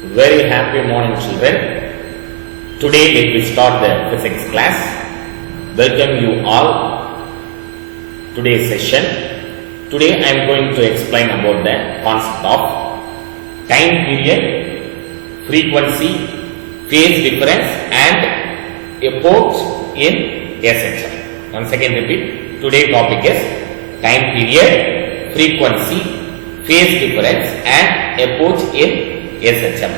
Very happy morning, children. Today let me start the physics class. Welcome you all. Today's session. Today I am going to explain about the concept of time period, frequency, phase difference and epoch in SHM. Once again repeat. Today's topic is time period, frequency, phase difference and epoch in SHM.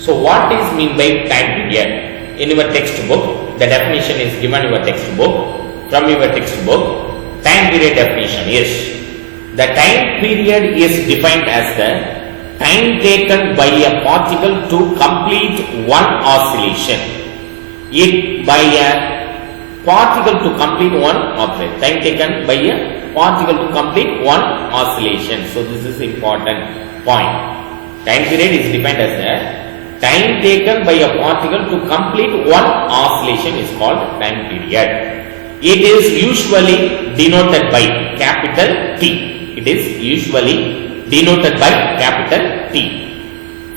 So what is mean by time period? In your textbook, the definition is given in your textbook. From your textbook, time period definition is, the time period is defined as the time taken by a particle to complete one oscillation. By a particle to complete one operation. Time taken by a particle to complete one oscillation. So this is important point. Time period is defined as the time taken by a particle to complete one oscillation is called time period. It is usually denoted by capital T. It is usually denoted by capital T.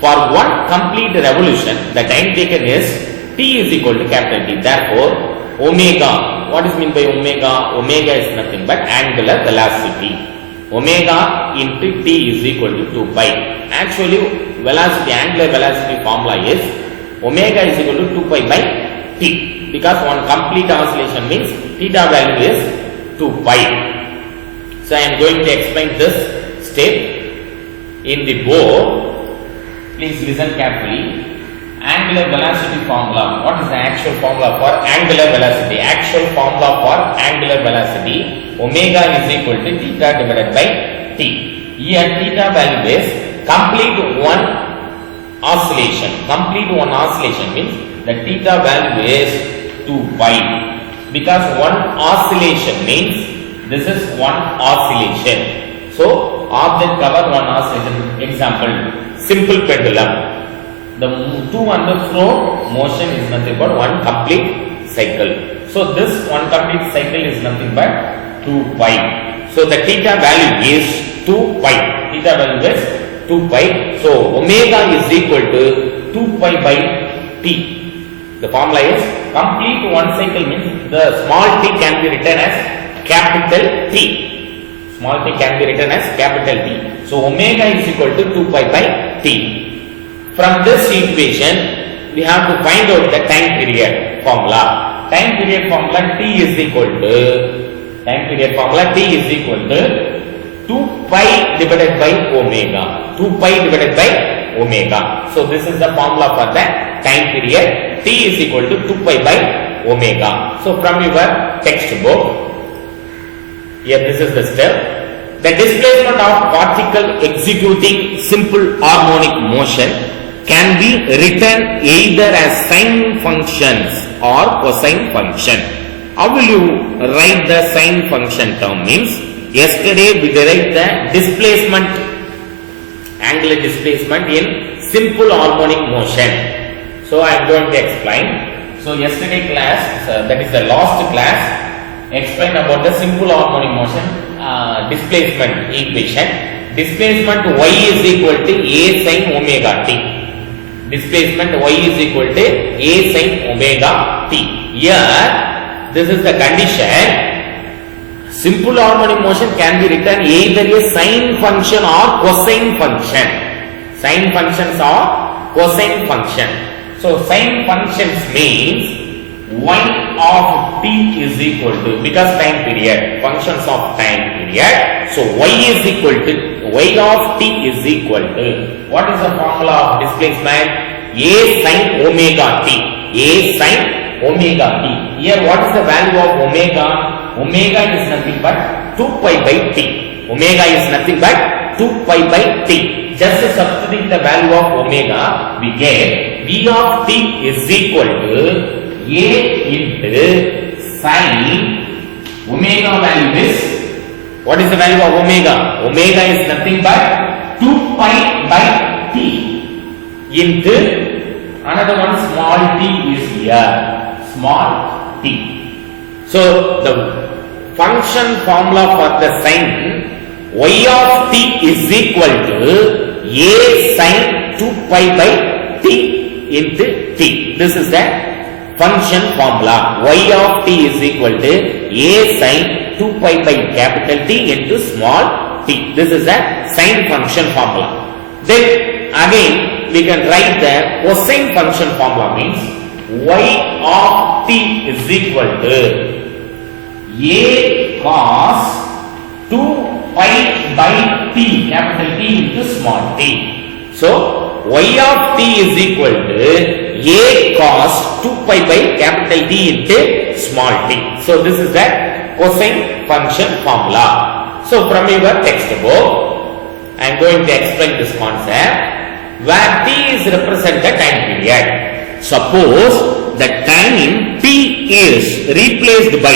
For one complete revolution, the time taken is T is equal to capital T. Therefore, omega, what is meant by omega? Omega is nothing but angular velocity. Omega into T is equal to 2 pi. Actually, velocity, angular velocity formula is omega is equal to 2 pi by T. Because one complete oscillation means theta value is 2 pi. So, I am going to explain this step in the board. Please listen carefully. Angular velocity formula. What is the actual formula for angular velocity? Actual formula for angular velocity, omega is equal to theta divided by T. Here theta value is complete one oscillation. Complete one oscillation means the theta value is 2 pi. Because one oscillation means this is one oscillation. So object cover one oscillation. Example, simple pendulum. The to and fro motion is nothing but one complete cycle. So this one complete cycle is nothing but 2 pi. So the theta value is 2 pi. Theta value is 2 pi. So omega is equal to 2 pi by T. The formula is complete one cycle means the small t can be written as capital T. Small t can be written as capital T. So omega is equal to 2 pi by T. From this equation, we have to find out the time period formula. Time period formula T is equal to, time period formula T is equal to 2 pi divided by omega. 2 pi divided by omega. So this is the formula for the time period. T is equal to 2 pi by omega. So from your textbook, here this is the step. The displacement of particle executing simple harmonic motion can be written either as sine functions or cosine function. How will you write the sine function term? Means yesterday we derived the displacement, angular displacement in simple harmonic motion. So I am going to explain. So yesterday class, that is the last class, explain about the simple harmonic motion displacement equation. Displacement y is equal to a sin omega t. Displacement y is equal to a sin omega t. Here, this is the condition. Simple harmonic motion can be written either a sine function or cosine function. Sine functions or cosine function. So, sine functions means y of t is equal to, because time period, functions of time period. So, y is equal to, y of t is equal to, what is the formula of displacement? A sin omega t. A sin omega t. Here what is the value of omega? Omega is nothing but 2 pi by t. Omega is nothing but 2 pi by t. Just substituting the value of omega, we get V of t is equal to A into sin omega value is, what is the value of omega? Omega is nothing but 2 pi by t into another one, small t is here, small t. So the function formula for the sine y of t is equal to a sin 2 pi by t into t. This is the function formula. Y of t is equal to a sin 2 pi by capital T into small t. This is the sine function formula. Then again we can write the cosine function formula, means y of t is equal to a cos 2 pi by t capital T into small t. So y of t is equal to a cos 2 pi by capital T into small t. So this is the cosine function formula. So from your textbook I am going to explain this concept where t is represented time period. Suppose the time t is replaced by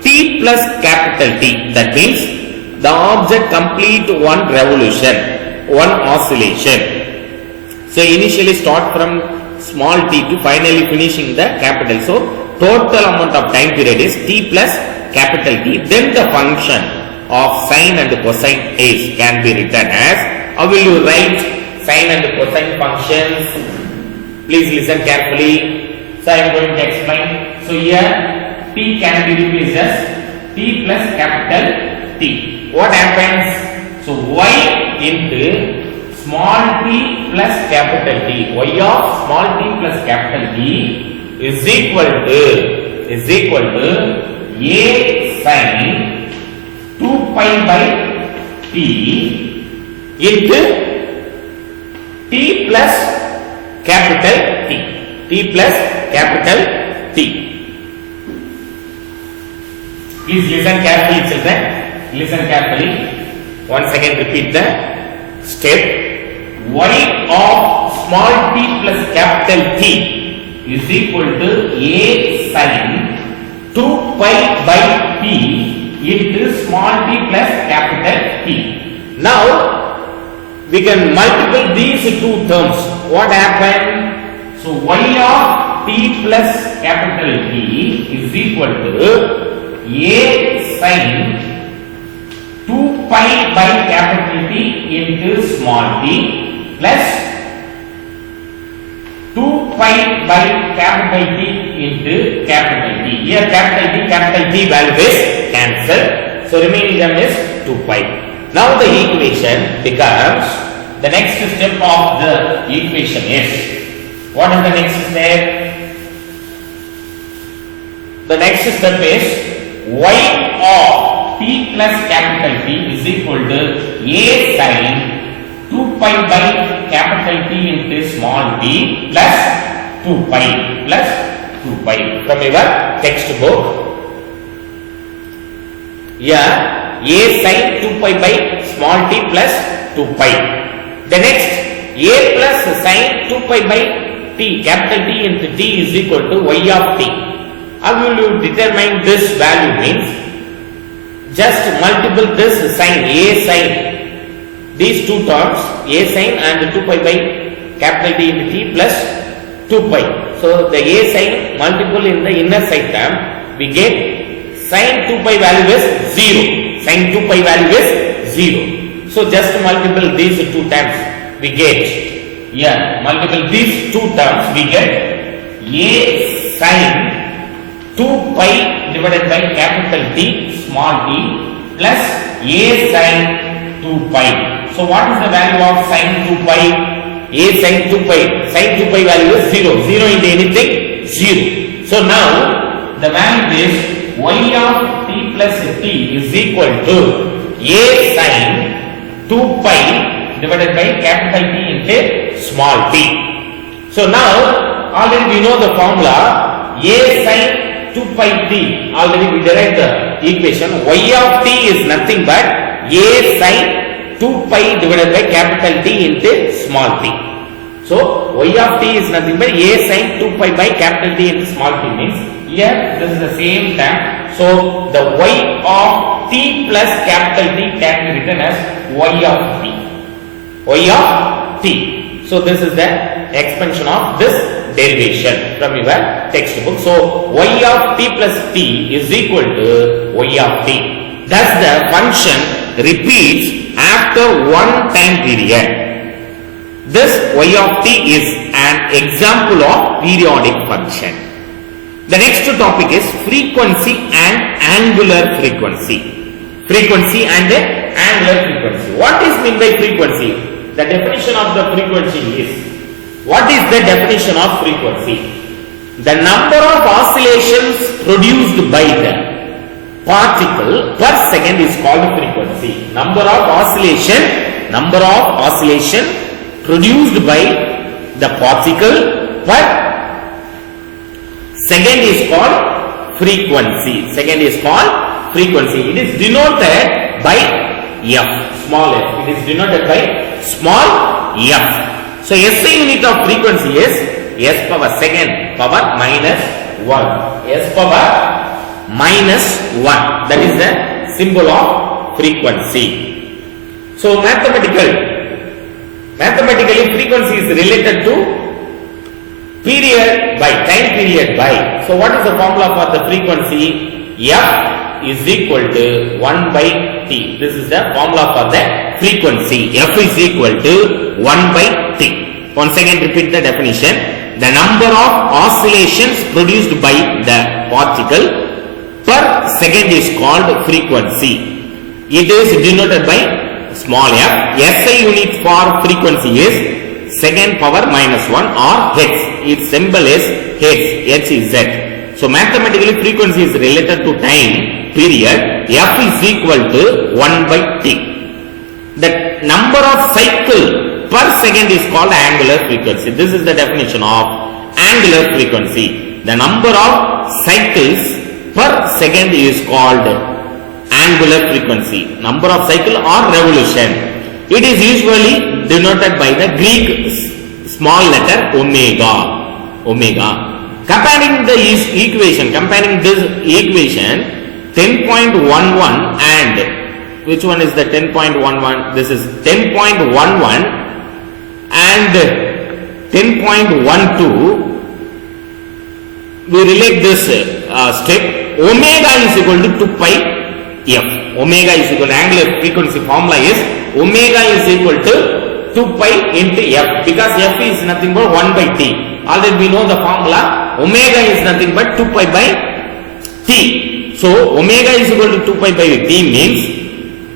t plus capital T. That means the object complete one revolution, one oscillation. So initially start from small t to finally finishing the capital. So total amount of time period is t plus capital T. Then the function of sine and cosine is can be written as, how will you write sine and cosine functions? Please listen carefully. So I am going to explain. So here t can be replaced as t plus capital T. What happens? So y into small t plus capital T. Y of small t plus capital T is equal to a sin 2 pi by t into t plus capital T. T plus capital T. Please listen carefully, children. Listen carefully. Once again repeat the step. Y of small t plus capital T is equal to a sin 2 pi by t into small t plus capital T. Now we can multiply these two terms. What happened? So y of t plus capital T is equal to a sin 2 pi by capital T into small t plus 2 pi by capital T into capital T. Here capital T value is cancelled. So remaining term is 2 pi. Now the equation becomes, the next step of the equation is, what is the next step? The next step is y of t plus capital T is equal to a sin 2 pi by capital T into small t plus 2 pi from your textbook. Here a sin 2 pi by small t plus 2 pi. The next a plus sin 2 pi by t capital T into t is equal to y of t. How will you determine this value? Means just multiple this sin, a sin, these two terms, a sin and 2 pi by capital T into t plus 2 pi. So the a sin multiple in the inner side term, we get sin 2 pi value is 0. Sin 2 pi value is 0. So just multiple these two terms, we get, multiple these two terms, we get a sin 2 pi divided by capital T small t plus a sin 2 pi. So what is the value of sin 2 pi? A sin 2 pi. Sin 2 pi value is 0. 0 into anything? 0. So now the value is y of t plus t is equal to a sin 2 pi divided by capital T into small t. So now already we know the formula a sin 2 pi t. Already we derived the equation. Y of t is nothing but a sin 2 pi divided by capital T into small t. So y of t is nothing but a sin 2 pi by capital T into small t, means here this is the same term. So the y of t plus capital T can be written as y of t. Y of t. So this is the expansion of this derivation from your textbook. So y of t plus t is equal to y of t. Thus the function repeats after one time period. This y of t is an example of periodic function. The next topic is frequency and angular frequency. Frequency and angular frequency. What is meant by frequency? The definition of the frequency is, what is the definition of frequency? The number of oscillations produced by the particle per second is called frequency. Number of oscillation produced by the particle per second is called frequency. Second is called frequency. It is denoted by f, small f. It is denoted by small f. So SI unit of frequency is s power second power minus 1. S power minus 1. That is the symbol of frequency. So mathematically frequency is related to period by time period by. So what is the formula for the frequency? F is equal to 1 by t. This is the formula for the frequency. F is equal to 1 by t. Once again repeat the definition. The number of oscillations produced by the particle per second is called frequency. It is denoted by small f. SI unit for frequency is second power minus 1 or hertz. Its symbol is hertz. H is Z. So mathematically frequency is related to time period. F is equal to 1 by t. The number of cycle per second is called angular frequency. This is the definition of angular frequency. The number of cycles per second is called angular frequency. Number of cycle or revolution. It is usually denoted by the Greek small letter omega. Comparing this equation 10.11 and which one is the 10.11? This is 10.11 and 10.12. We relate this step. Omega is equal to 2 pi f. Omega is equal to angular frequency formula is omega is equal to 2 pi into f, because f is nothing but 1 by t. Already we know the formula. Omega is nothing but 2 pi by t. So omega is equal to 2 pi by t means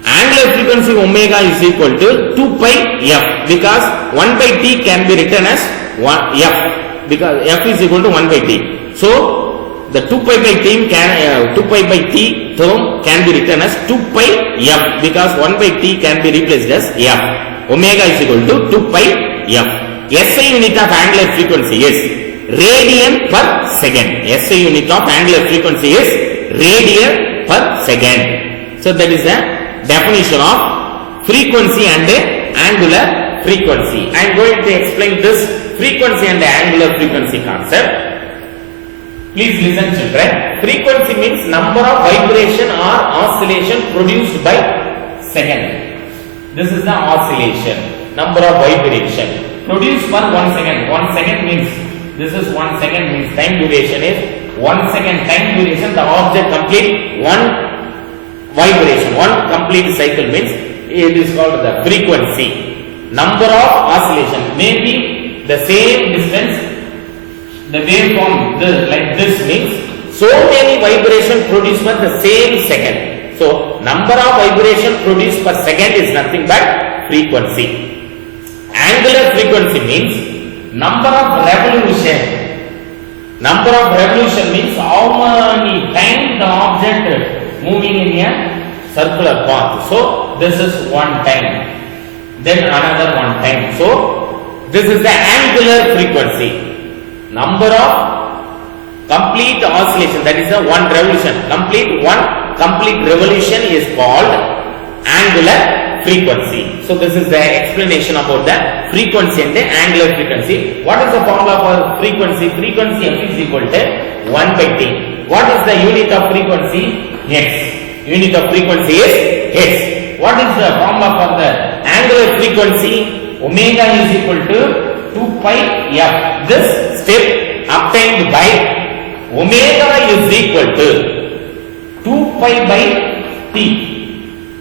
angular frequency omega is equal to 2 pi f, because 1 by t can be written as 1 f, because f is equal to 1 by t. So the 2 pi by t term can be written as 2 pi f, because 1 by t can be replaced as f. Omega is equal to 2 pi f. SI unit of angular frequency is radian per second. SI unit of angular frequency is radian per second. So that is the definition of frequency and angular frequency. I am going to explain this frequency and angular frequency concept. Please listen, children. Frequency means number of vibration or oscillation produced by second. This is the oscillation. Number of vibration produced per 1 second. 1 second means, this is 1 second means time duration is 1 second time duration. The object complete 1 vibration, 1 complete cycle means it is called the frequency. Number of oscillation may be the same distance. The waveform like this means so many vibration produced per the same second. So number of vibration produced per second is nothing but frequency. Angular frequency means number of revolution. Number of revolution means how many times the object moving in a circular path. So this is one time, then another one time. So this is the angular frequency. Number of complete oscillation, that is the one revolution. One complete revolution is called angular frequency. So this is the explanation about the frequency and the angular frequency. What is the formula for frequency? Frequency f is equal to 1 by t. What is the unit of frequency? Hertz. Unit of frequency is hertz. What is the formula for the angular frequency? Omega is equal to 2 pi f. This step obtained by omega is equal to 2 pi by t.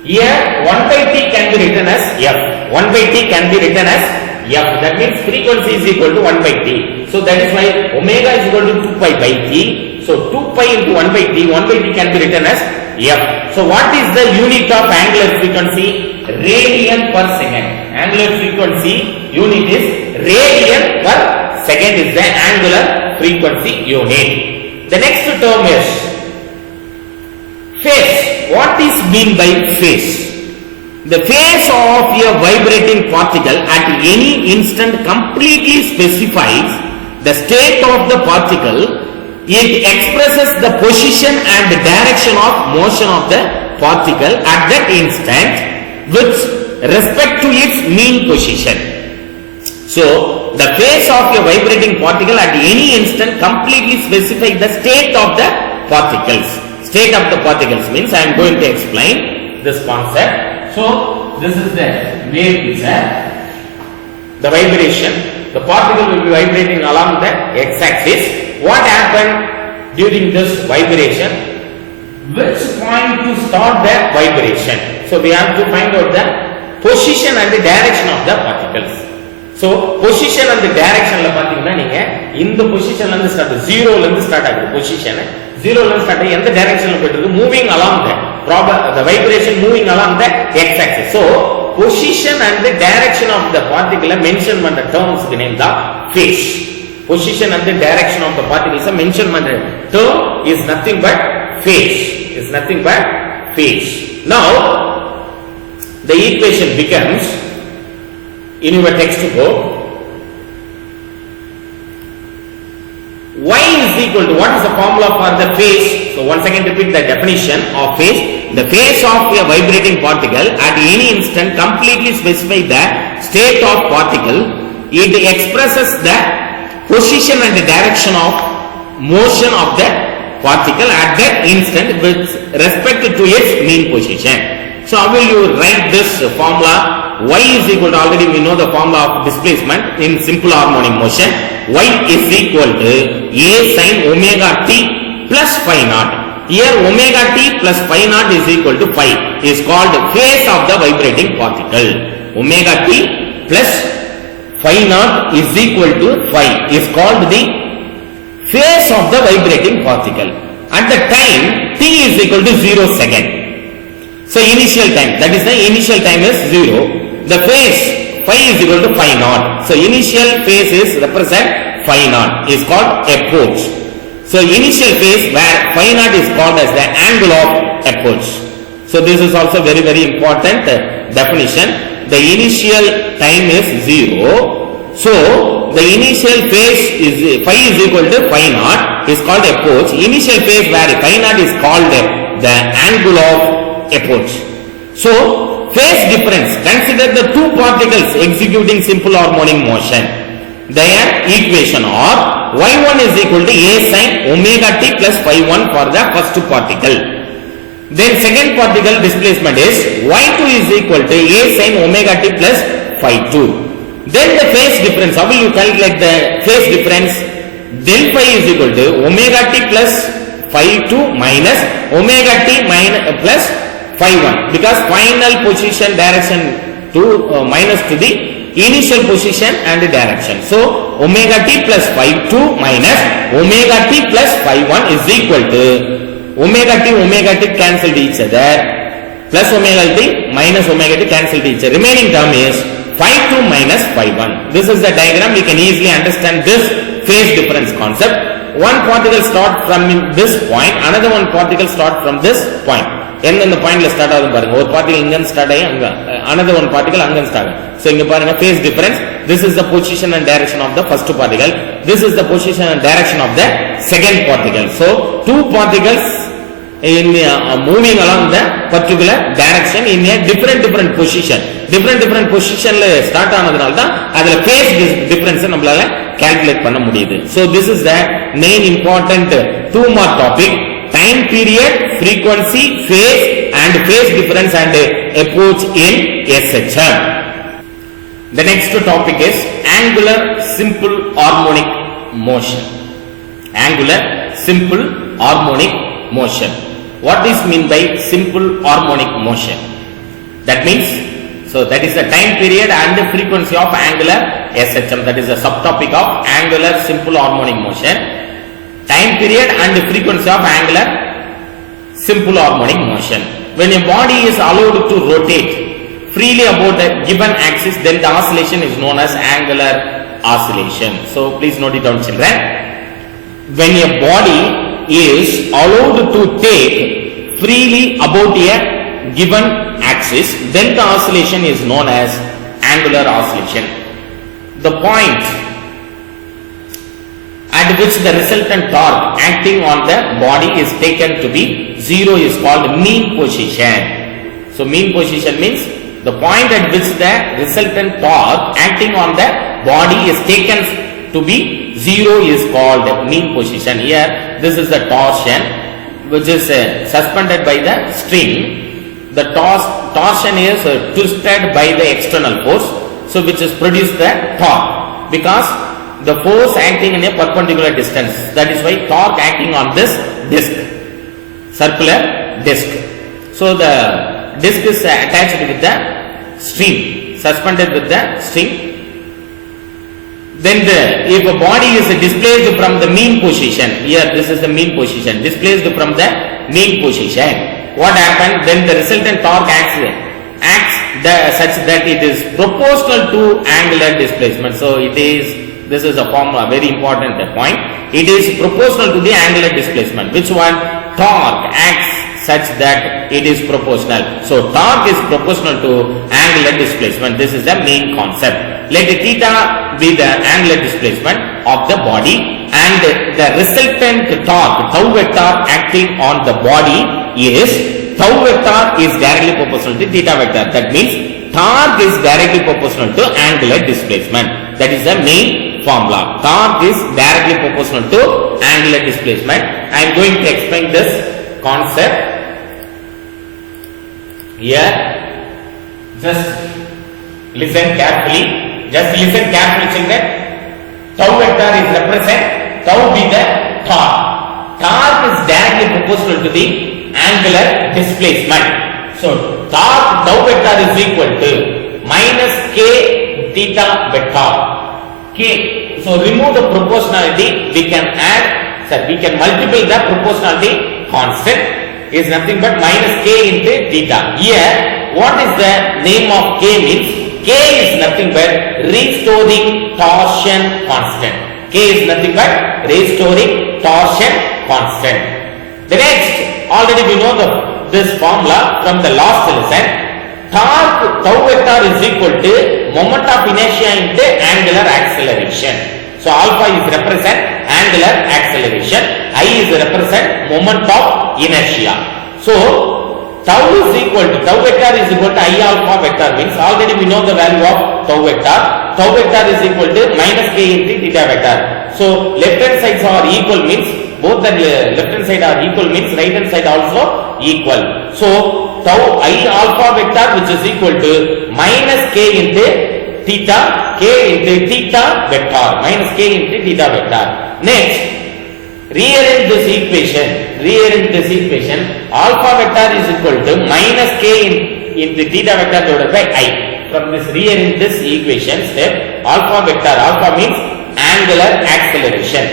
Here 1 by t can be written as f. 1 by t can be written as f. That means frequency is equal to 1 by t. So that is why omega is equal to 2 pi by t. So 2 pi into 1 by t, 1 by t can be written as f. So what is the unit of angular frequency? Radian per second. Angular frequency unit is radian per second is the angular frequency unit. The next term is phase. What is mean by phase? The phase of a vibrating particle at any instant completely specifies the state of the particle. It expresses the position and direction of motion of the particle at that instant with respect to its mean position. So, the phase of a vibrating particle at any instant completely specifies the state of the particles. State of the particles means I am going to explain this concept. So, this is the wave picture. The vibration, the particle will be vibrating along the x-axis. What happened during this vibration? Which point to start the vibration? So, we have to find out the position and the direction of the particles. So, position and the direction la pathina neenga indha position la start 0 la start agudhu position 0 la start endha direction la poitirukku moving along the vibration moving along the x axis. So, position and the direction of the particle mention panna terms ku name da phase. Position and the direction of the particles mention panna term is nothing but phase. Is nothing but phase. Now, the equation becomes in your textbook, y is equal to, what is the formula for the phase? So once again repeat the definition of phase. The phase of a vibrating particle at any instant completely specifies the state of particle. It expresses the position and the direction of motion of the particle at that instant with respect to its mean position. So how will you write this formula? Y is equal to, already we know the formula of displacement in simple harmonic motion. Y is equal to A sin omega t plus phi naught. Here omega t plus phi naught is equal to phi is called phase of the vibrating particle. Omega t plus phi naught is equal to phi is called the phase of the vibrating particle. At the time t is equal to 0 second. So initial time, that is the initial time is 0. The phase phi is equal to phi naught. So initial phase is represent phi naught is called approach. So initial phase where phi naught is called as the angle of approach. So this is also very important definition. The initial time is 0. So the initial phase is phi is equal to phi naught is called approach. Initial phase where phi naught is called the angle of approach. So phase difference, consider the two particles executing simple harmonic motion. Their equation or y1 is equal to a sin omega t plus phi 1 for the first particle. Then second particle displacement is y2 is equal to a sin omega t plus phi 2. Then the phase difference, how will you calculate the phase difference? Del phi is equal to omega t plus phi 2 minus omega t minus plus phi 1, because final position direction to minus to the initial position and direction. So omega t plus phi 2 minus omega t plus phi 1 is equal to omega t cancelled each other, plus omega t minus omega t cancelled each other. Remaining term is phi 2 minus phi 1. This is the diagram. We can easily understand this phase difference concept. One particle start from this point, another one particle start from this point. எந்தெந்த பாயிண்ட்ல start ஆகுது பாருங்க. ஒரு particle இங்க start ஆகி அங்க, another one particle அங்க start ஆகும். So இங்க பாருங்க phase difference. This is the position and direction of the first particle. This is the position and direction of the second particle. So two particles in moving along the particular direction in a different position. Different positionல start ஆனதுனால தான் அதுல phase difference நம்மளால calculate பண்ண முடியுது. So this is the main important 2 mark topic. Time period, frequency, phase and phase difference and approach in SHM. The next topic is angular simple harmonic motion. Angular simple harmonic motion. What is mean by simple harmonic motion? That means So that is the time period and the frequency of angular SHM. That is the subtopic of angular simple harmonic motion. Time period and the frequency of angular simple harmonic motion. When a body is allowed to rotate freely about a given axis, then the oscillation is known as angular oscillation. So please note it down, children. When a body is allowed to take freely about a given axis, then the oscillation is known as angular oscillation. The point at which the resultant torque acting on the body is taken to be zero is called mean position. So mean position means the point at which the resultant torque acting on the body is taken to be zero is called mean position. Here this is the torsion which is suspended by the string. The torsion is twisted by the external force, so which is produced the torque because the force acting in a perpendicular distance. That is why torque acting on this disc, circular disc. So the disc is attached with the string, suspended with the string. Then if a body is displaced from the mean position, here this is the mean position, displaced from the mean position, what happened? Then the resultant torque acts such that it is proportional to angular displacement. So this is a formula, very important point. It is proportional to the angular displacement. Which one? Torque acts such that it is proportional. So torque is proportional to angular displacement. This is the main concept. Let theta be the angular displacement of the body, and the resultant torque tau vector acting on the body is tau vector is directly proportional to theta vector. That means torque is directly proportional to angular displacement. That is the main formula. Torque is directly proportional to angular displacement. I am going to explain this concept here. Just listen carefully. Just listen carefully, children. Tau vector is represent, tau be the torque. Torque is directly proportional to the angular displacement. So torque tau vector is equal to minus k theta vector. K. So remove the proportionality. We can we can multiply the proportionality constant is nothing but minus k into theta. Here, what is the name of k means? K is nothing but restoring torsion constant. K is nothing but restoring torsion constant. The next, already we know this formula from the last lesson. Torque tau vector is equal to moment of inertia into angular acceleration. So alpha is represent angular acceleration, I is represent moment of inertia. So tau is equal to, tau vector is equal to I alpha vector means already we know the value of tau vector. Tau vector is equal to minus k into theta vector. So left hand sides are equal means both the left hand side are equal means right hand side also equal. So tau I alpha vector which is equal to minus k into theta, k into theta vector, minus k into theta vector. Next, rearrange this equation. Alpha vector is equal to minus k into theta vector divided by I. From this rearrange this equation step, alpha vector, alpha means angular acceleration.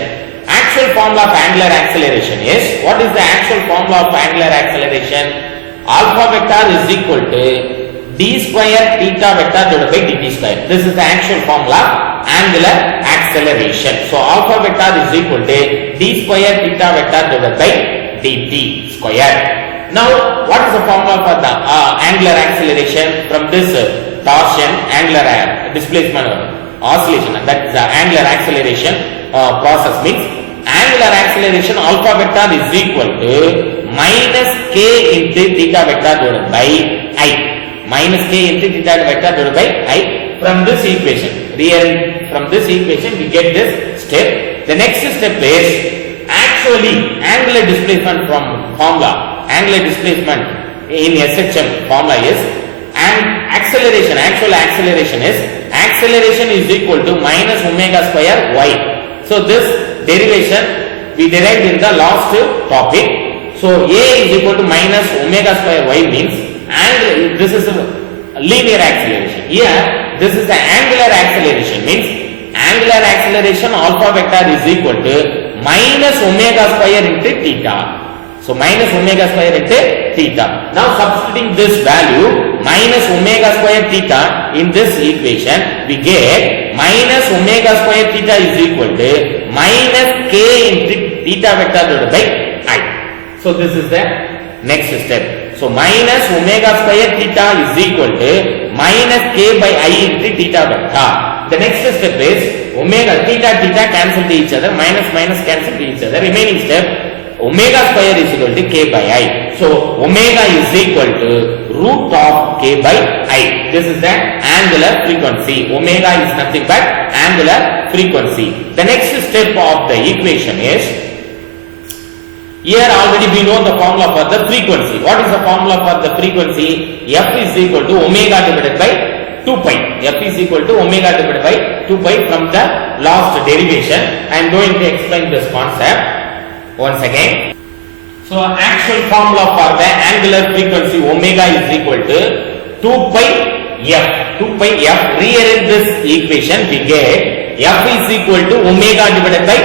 Actual formula of angular acceleration is, what is the actual formula of angular acceleration? Alpha vector is equal to d square theta vector divided by dt square. This is the actual formula angular acceleration. So alpha vector is equal to d square theta vector divided by dt square. Now what is the formula for the angular acceleration? From this torsion angular displacement oscillation, that is the angular acceleration process means angular acceleration alpha vector is equal to minus k into theta vector divided by I. Minus k into theta vector divided by I. From this equation, from this equation we get this step. The next step is actually angular displacement from formula. Angular displacement in SHM formula is, and acceleration, actual acceleration is equal to minus omega square y. So this derivation we derived in the last topic. So A is equal to minus omega square y means, and this is linear acceleration. Here, this is the angular acceleration, means angular acceleration alpha vector is equal to minus omega square into theta. So minus omega square into theta. Now substituting this value minus omega square theta in this equation, we get minus omega square theta is equal to minus k into theta vector divided by I. So this is the next step. So minus omega square theta is equal to minus k by I into theta vector. The next step is omega theta cancel to each other, minus cancel to each other. Remaining step, omega square is equal to k by I. So omega is equal to root of k by I. This is the angular frequency. Omega is nothing but angular frequency. The next step of the equation is, here already we know the formula for the frequency. What is the formula for the frequency? F is equal to omega divided by 2 pi. F is equal to omega divided by 2 pi from the last derivation. I am going to explain this concept once again. So actual formula for the angular frequency omega is equal to 2 pi f. 2 pi f. Rearrange this equation, we get f is equal to omega divided by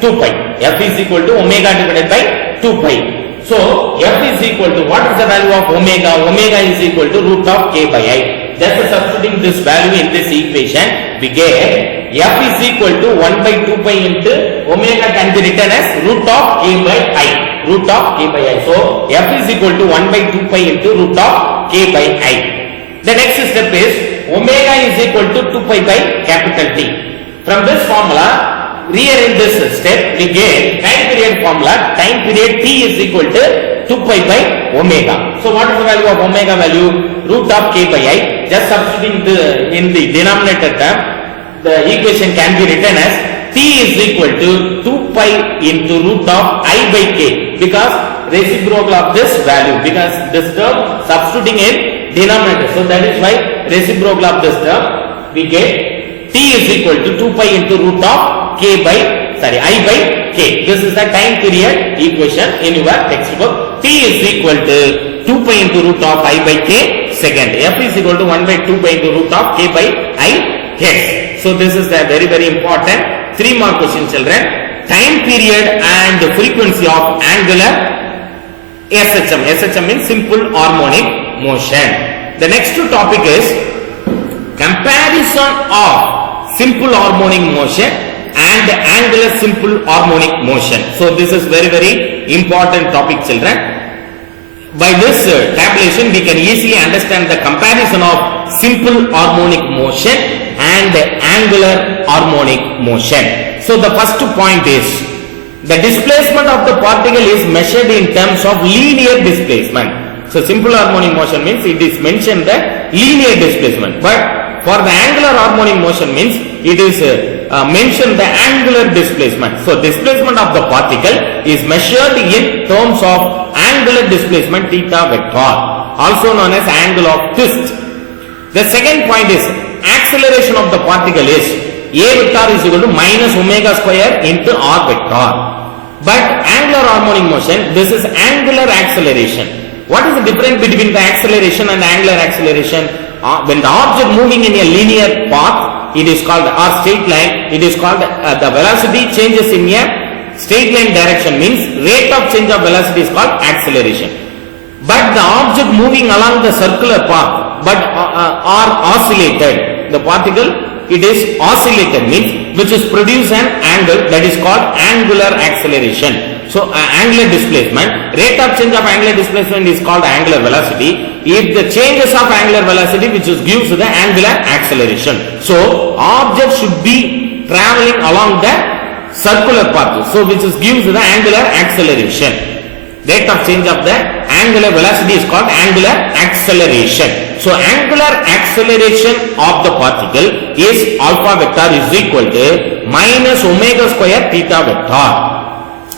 2 pi. F is equal to omega divided by 2 pi. So f is equal to, what is the value of omega? Omega is equal to root of k by I. Just substituting this value in this equation, we get f is equal to 1 by 2 pi into omega can be written as root of k by I. Root of k by I. So f is equal to 1 by 2 pi into root of k by I. The next step is omega is equal to 2 pi by capital T. From this formula, rearrange this step, we get time period formula. Time period T is equal to 2 pi by omega. So what is the value of omega value? Root of k by I. Just substituting in the denominator term, the equation can be written as T is equal to 2 pi into root of I by k, because reciprocal of this value, because this term substituting in denominator. So that is why reciprocal of this term, we get T is equal to 2 pi into root of I by k. This is the time period equation in your textbook. T is equal to 2 pi into root of I by k second. F is equal to 1 by 2 pi into root of k by I hertz. So this is the very important 3 mark question, children. Time period and the frequency of angular SHM. SHM means simple harmonic motion. The next topic is comparison of simple harmonic motion and angular simple harmonic motion. So this is very important topic, children. By this tabulation, we can easily understand the comparison of simple harmonic motion and angular harmonic motion. So the first point is, the displacement of the particle is measured in terms of linear displacement. So simple harmonic motion means it is mentioned the linear displacement, but for the angular harmonic motion means it is mentioned the angular displacement. So displacement of the particle is measured in terms of angular displacement theta vector, also known as angle of twist. The second point is acceleration of the particle is a vector is equal to minus omega square into r vector. But angular harmonic motion, this is angular acceleration. What is the difference between the acceleration and angular acceleration? When the object moving in a linear path, it is called, or straight line, it is called the velocity changes in a straight line direction, means rate of change of velocity is called acceleration. But the object moving along the circular path but are oscillated, the particle it is oscillated, means which is produce an angle, that is called angular acceleration. So angular displacement, rate of change of angular displacement is called angular velocity. If the changes of angular velocity which is gives the angular acceleration. So object should be traveling along the circular path, so which is gives the angular acceleration. Rate of change of the angular velocity is called angular acceleration. So angular acceleration of the particle is alpha vector is equal to minus omega square theta vector.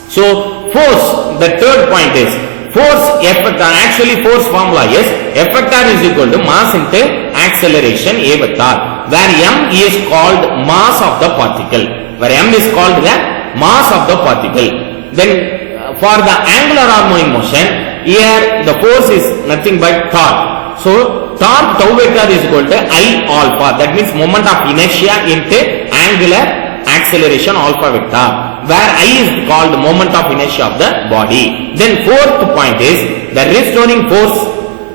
So force, the third point is force F vector. Actually force formula is F vector is equal to mass into acceleration A vector, where m is called mass of the particle, where m is called the mass of the particle. Then for the angular harmonic motion, here the force is nothing but torque. So torque tau vector is equal to I alpha. That means moment of inertia into angular acceleration alpha vector, where I is called moment of inertia of the body. Then fourth point is the restoring force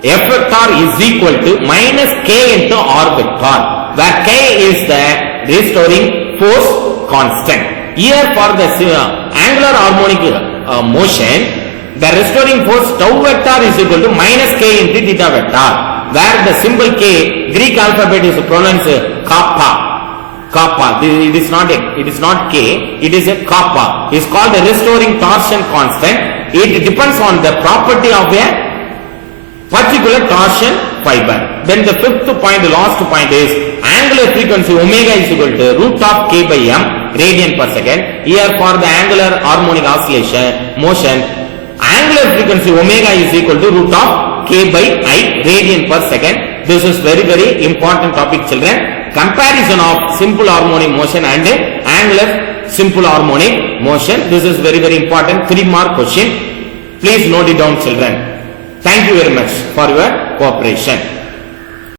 F vector is equal to minus K into R vector, where K is the restoring force constant. Here for the angular harmonic motion, the restoring force tau vector is equal to minus K into theta vector, where the symbol K, Greek alphabet is pronounced kappa. Kappa. It is not K, it is a kappa. It is called the restoring torsion constant. It depends on the property of a particular torsion fiber. Then the fifth point, the last point is angular frequency omega is equal to root of K by M radian per second. Here for the angular harmonic oscillation motion, angular frequency omega is equal to root of K by I radian per second. This is very very important topic, children. Comparison of simple harmonic motion and angular simple harmonic motion. This is very very important 3-mark question. Please note it down, children. Thank you very much for your cooperation.